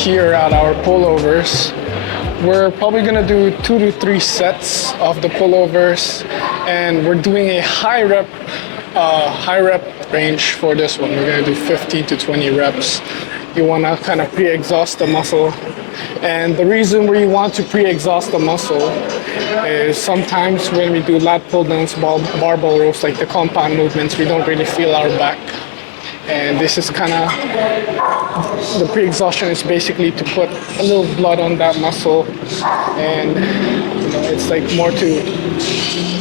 here at our pullovers. We're probably gonna do 2 to 3 sets of the pullovers, and we're doing a high rep range for this one. We're gonna do 15 to 20 reps. You wanna kind of pre-exhaust the muscle. And the reason we want to pre-exhaust the muscle is sometimes when we do lat pull downs, barbell rows, like the compound movements, we don't really feel our back. And this is kind of, the pre-exhaustion is basically to put a little blood on that muscle, and it's like more to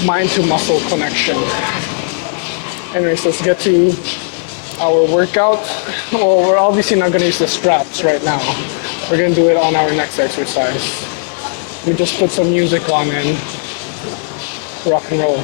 mind to muscle connection. Anyways, let's get to our workout. Well, we're obviously not going to use the straps right now. We're going to do it on our next exercise. We just put some music on and rock and roll.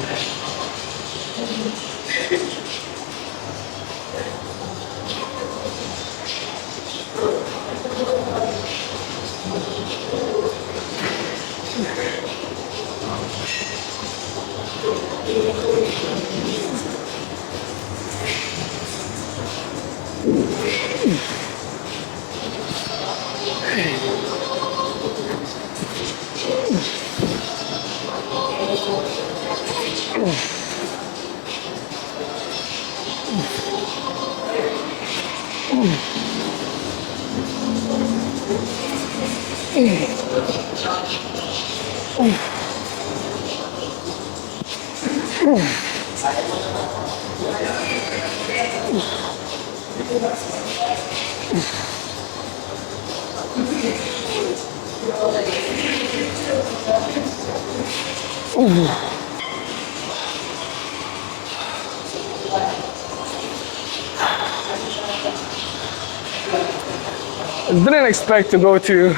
Didn't expect to go to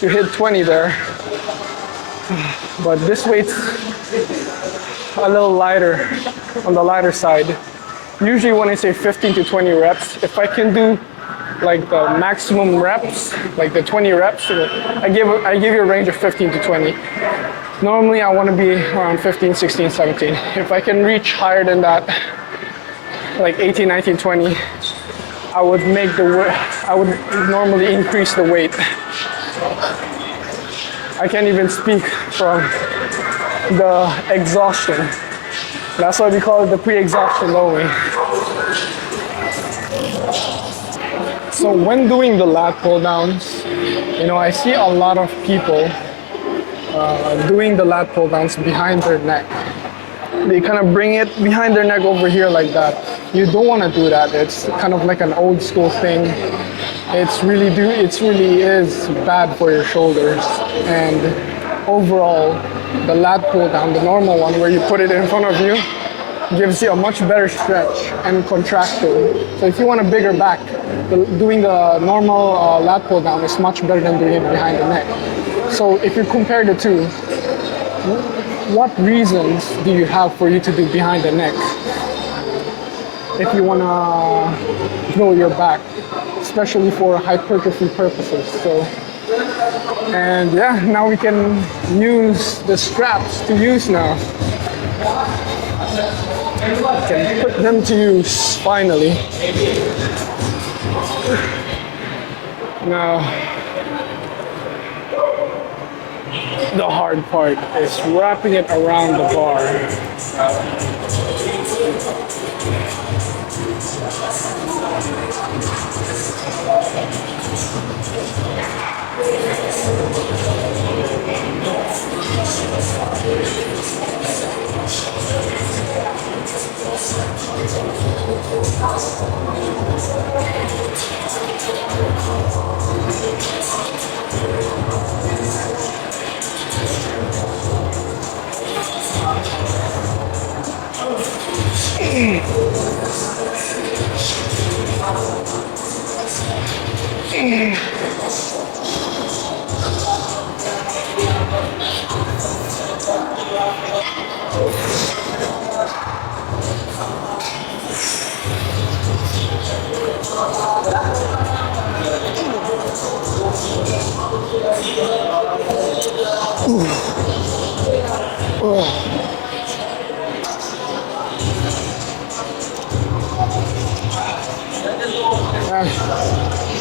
hit 20 there, but this weight's a little lighter, on the lighter side. Usually when I say 15 to 20 reps, if I can do like the maximum reps, like the 20 reps, I give you a range of 15 to 20. Normally I want to be around 15, 16, 17. If I can reach higher than that, like 18, 19, 20, I would normally increase the weight. I can't even speak from the exhaustion. That's why we call it the pre-exhaustion loading. So when doing the lat pull downs, I see a lot of people doing the lat pull downs behind their neck. They kind of bring it behind their neck over here like that. You don't want to do that. It's kind of like an old school thing. It really is bad for your shoulders. And overall, the lat pull down, the normal one where you put it in front of you, gives you a much better stretch and contraction. So if you want a bigger back, doing the normal lat pull down is much better than doing it behind the neck. So if you compare the two, what reasons do you have for you to do behind the neck if you want to grow your back, especially for hypertrophy purposes? And yeah, now we can use the straps to use now. We can put them to use finally. Now, the hard part is wrapping it around the bar.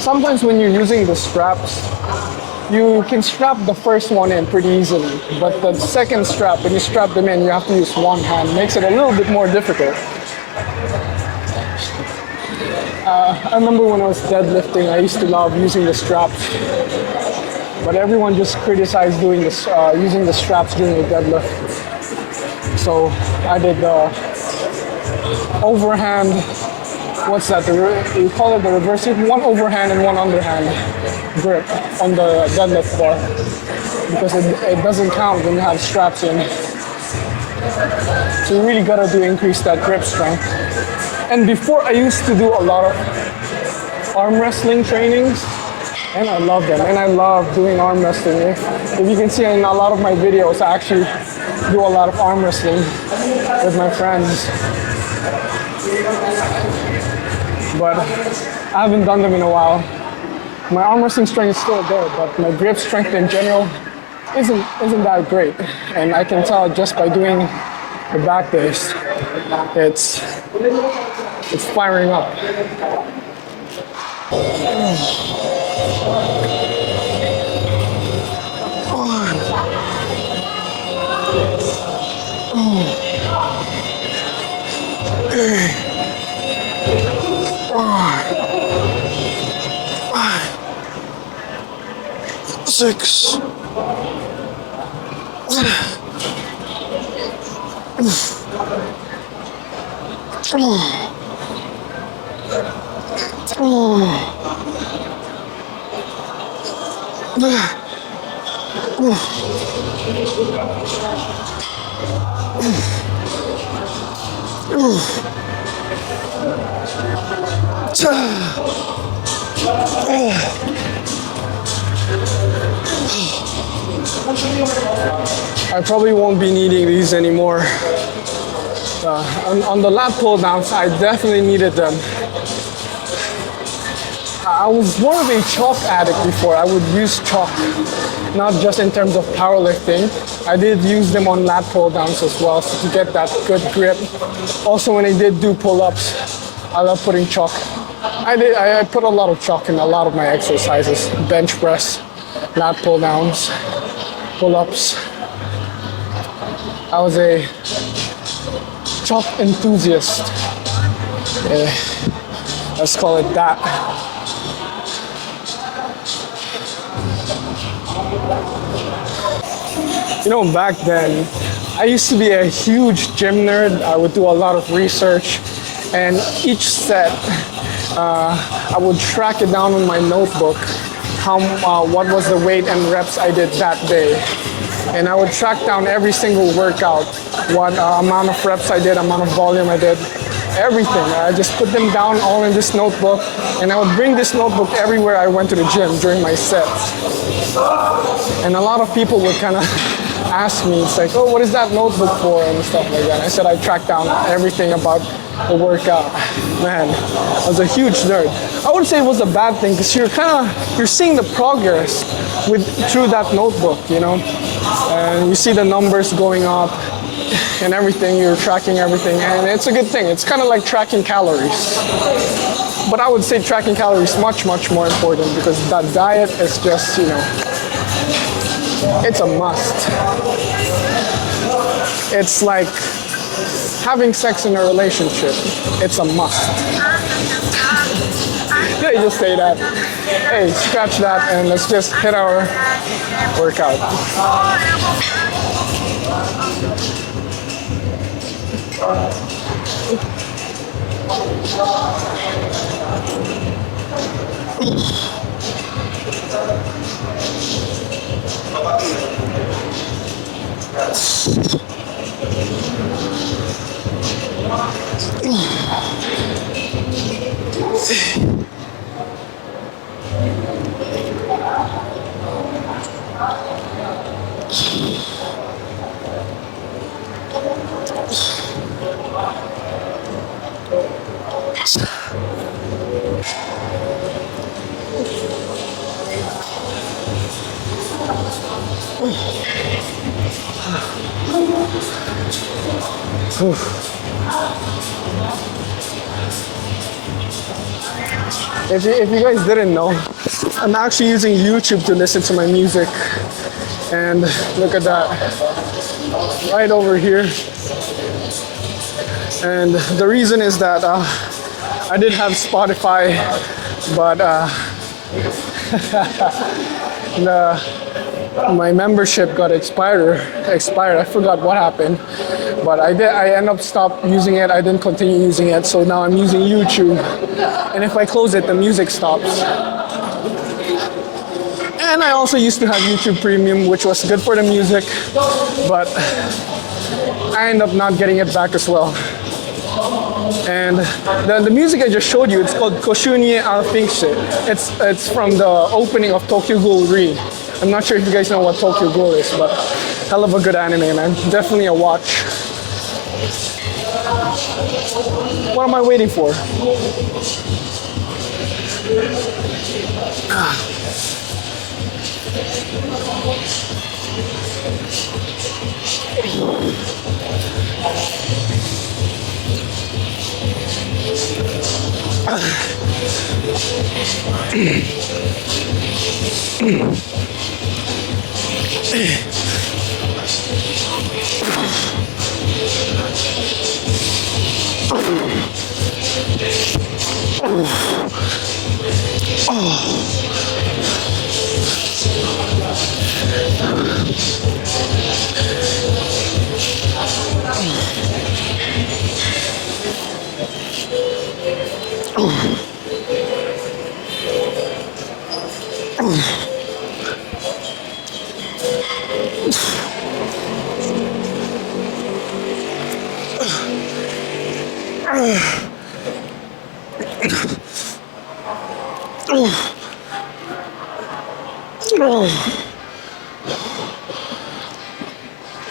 sometimes when you're using the straps, you can strap the first one in pretty easily, but the second strap, when you strap them in, you have to use one hand. Makes it a little bit more difficult. I remember when I was deadlifting, I used to love using the straps, but everyone just criticized doing this, using the straps during the deadlift. So I did the overhand, what's that, you call it the reverse, one overhand and one underhand grip on the deadlift bar, because it doesn't count when you have straps in. So you really gotta increase that grip strength. And before I used to do a lot of arm wrestling trainings, and I love them, and I love doing arm wrestling. If you can see in a lot of my videos, I actually do a lot of arm wrestling with my friends. But I haven't done them in a while. My arm wrestling strength is still there, but my grip strength in general isn't that great. And I can tell just by doing the back days, it's firing up. Six. I probably won't be needing these anymore. On the lat pull downs, I definitely needed them. I was more of a chalk addict before. I would use chalk, not just in terms of powerlifting. I did use them on lat pull downs as well, so to get that good grip. Also, when I did do pull-ups, I love putting chalk. I put a lot of chalk in a lot of my exercises. Bench press, lat pull downs, pull-ups. I was a chalk enthusiast. Let's call it that. You know, back then, I used to be a huge gym nerd. I would do a lot of research, and each set, I would track it down on my notebook, what was the weight and reps I did that day. And I would track down every single workout, what amount of reps I did, amount of volume I did, everything. I just put them down all in this notebook, and I would bring this notebook everywhere I went to the gym during my sets. And a lot of people would kind of ask me, it's like, oh, what is that notebook for, and stuff like that. I said I tracked down everything about the workout. Man, I was a huge nerd. I wouldn't say it was a bad thing, because you're seeing the progress through that notebook, you know, and you see the numbers going up and everything. You're tracking everything, and it's a good thing. It's kind of like tracking calories. But I would say tracking calories much, much more important, because that diet is just, you know, it's a must. It's like having sex in a relationship. It's a must. They just say that. Hey, scratch that, and let's just hit our workout. If you guys didn't know, I'm actually using YouTube to listen to my music. And look at that, right over here. And the reason is that I did have Spotify, but my membership got expired. I forgot what happened, but I ended up stopped using it. I didn't continue using it, so now I'm using YouTube. And if I close it, the music stops. And I also used to have YouTube Premium, which was good for the music, but I ended up not getting it back as well. And the music I just showed you, it's called Koshunye Alfingshe. It's from the opening of Tokyo Ghoul Re. I'm not sure if you guys know what Tokyo Ghoul is, but hell of a good anime, man. Definitely a watch. What am I waiting for?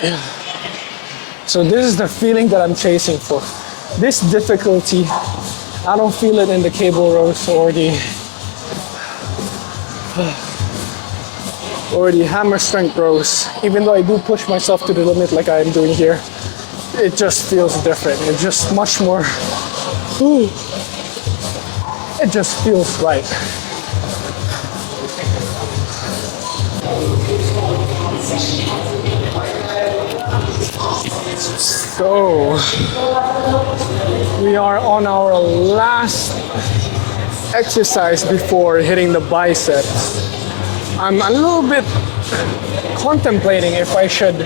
Yeah. So this is the feeling that I'm chasing for. This difficulty, I don't feel it in the cable rows or the hammer strength rows. Even though I do push myself to the limit like I am doing here, it just feels different. It's just much more, it just feels right. So, we are on our last exercise before hitting the biceps. I'm a little bit contemplating if I should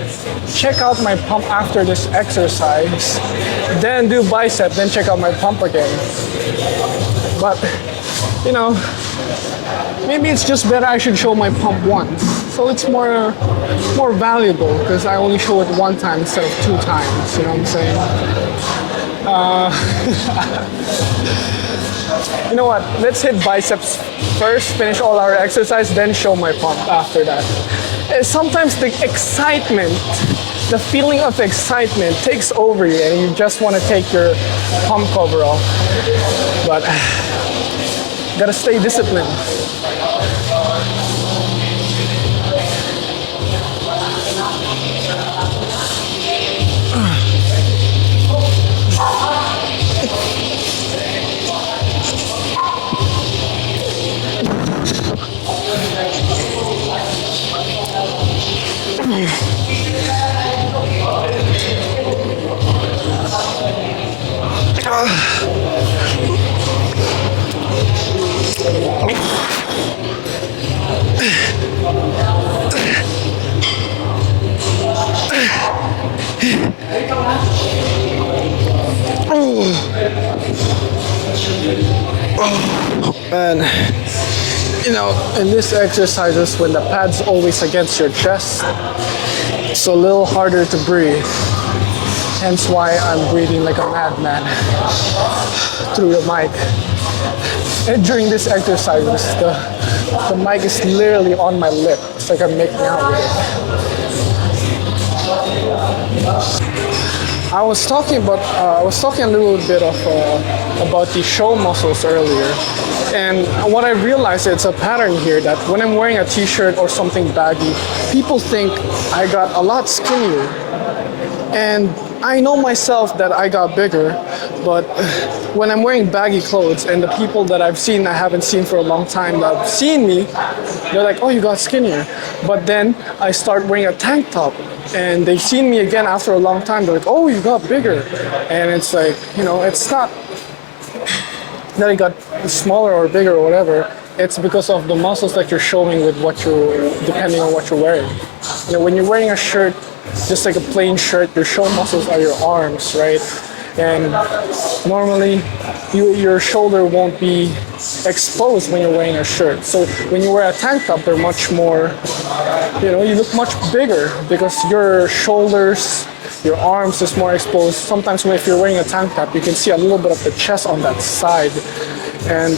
check out my pump after this exercise, then do bicep, then check out my pump again. But, you know, maybe it's just better I should show my pump once. So it's more valuable because I only show it one time instead of 2 times, you know what I'm saying? You know what, let's hit biceps first, finish all our exercise, then show my pump after that. Sometimes the excitement, the feeling of excitement takes over you and you just want to take your pump cover off. But gotta stay disciplined. And you know, in this exercises when the pad's always against your chest, it's a little harder to breathe. Hence why I'm breathing like a madman through the mic. And during this exercises, the mic is literally on my lip. It's like I'm making out with it. I was talking a little bit about the show muscles earlier, and what I realized, it's a pattern here that when I'm wearing a t-shirt or something baggy, people think I got a lot skinnier, and I know myself that I got bigger, but when I'm wearing baggy clothes and the people that I've seen I haven't seen for a long time that have seen me, they're like, oh, you got skinnier. But then I start wearing a tank top and they've seen me again after a long time. They're like, oh, you got bigger. And it's like, it's not that it got smaller or bigger or whatever. It's because of the muscles that you're showing with depending on what you're wearing. When you're wearing a shirt, just like a plain shirt, your show muscles are your arms, right? And normally, your shoulder won't be exposed when you're wearing a shirt. So when you wear a tank top, they're much more, you look much bigger because your shoulders, your arms is more exposed. Sometimes if you're wearing a tank top, you can see a little bit of the chest on that side. And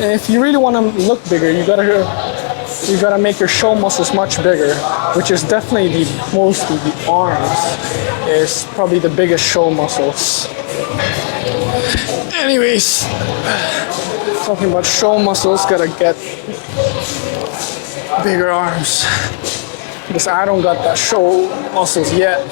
if you really want to look bigger, you gotta make your show muscles much bigger, which is definitely mostly the arms is probably the biggest show muscles. Anyways, talking about show muscles, gotta get bigger arms because I don't got that show muscles yet.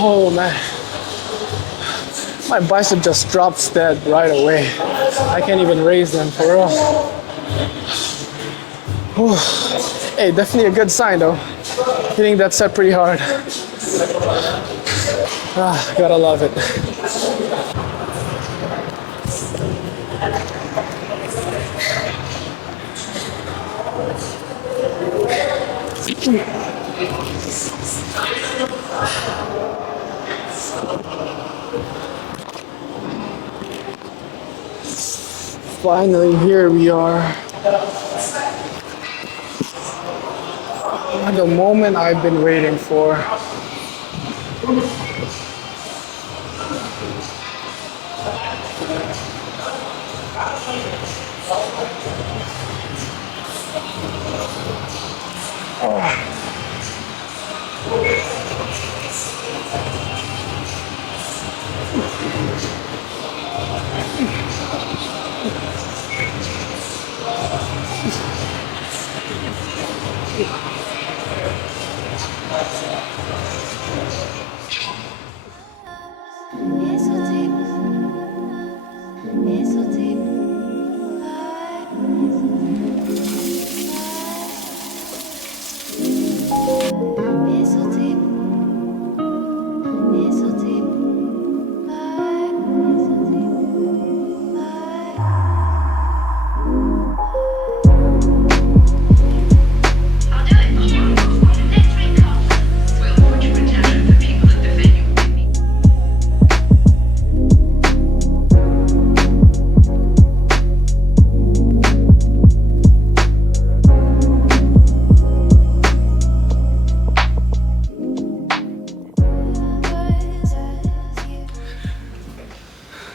Oh man, my bicep just drops dead right away. I can't even raise them for real. Hey, definitely a good sign though. Hitting that set pretty hard. Gotta love it. Finally, here we are. The moment I've been waiting for.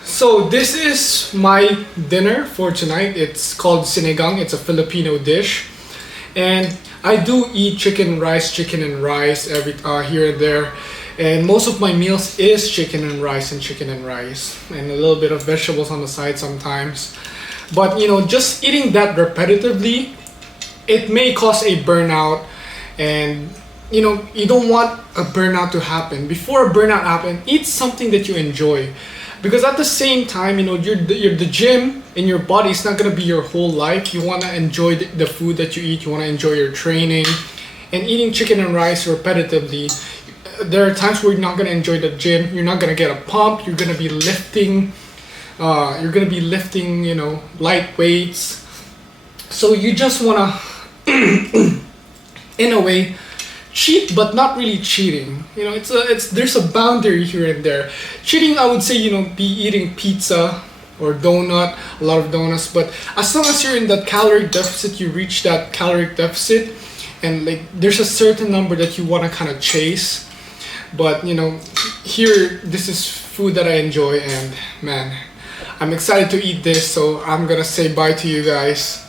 So this is my dinner for tonight. It's called sinigang. It's a Filipino dish, and I do eat chicken and rice every here and there. And most of my meals is chicken and rice, and a little bit of vegetables on the side sometimes. But just eating that repetitively, it may cause a burnout, and you don't want a burnout to happen. Before a burnout happen, eat something that you enjoy. Because at the same time, the gym in your body is not gonna be your whole life. You wanna enjoy the food that you eat. You wanna enjoy your training, and eating chicken and rice repetitively. There are times where you're not gonna enjoy the gym. You're not gonna get a pump. You're gonna be lifting. Light weights. So you just wanna, in a way, cheat, but not really cheating. There's a boundary here and there. Cheating, I would say, be eating pizza or donut, a lot of donuts. But as long as you're in that caloric deficit, you reach that caloric deficit, and like there's a certain number that you want to kind of chase. But you know, here this is food that I enjoy, and man, I'm excited to eat this. So I'm gonna say bye to you guys,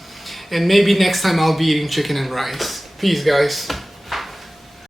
and maybe next time I'll be eating chicken and rice. Peace, guys.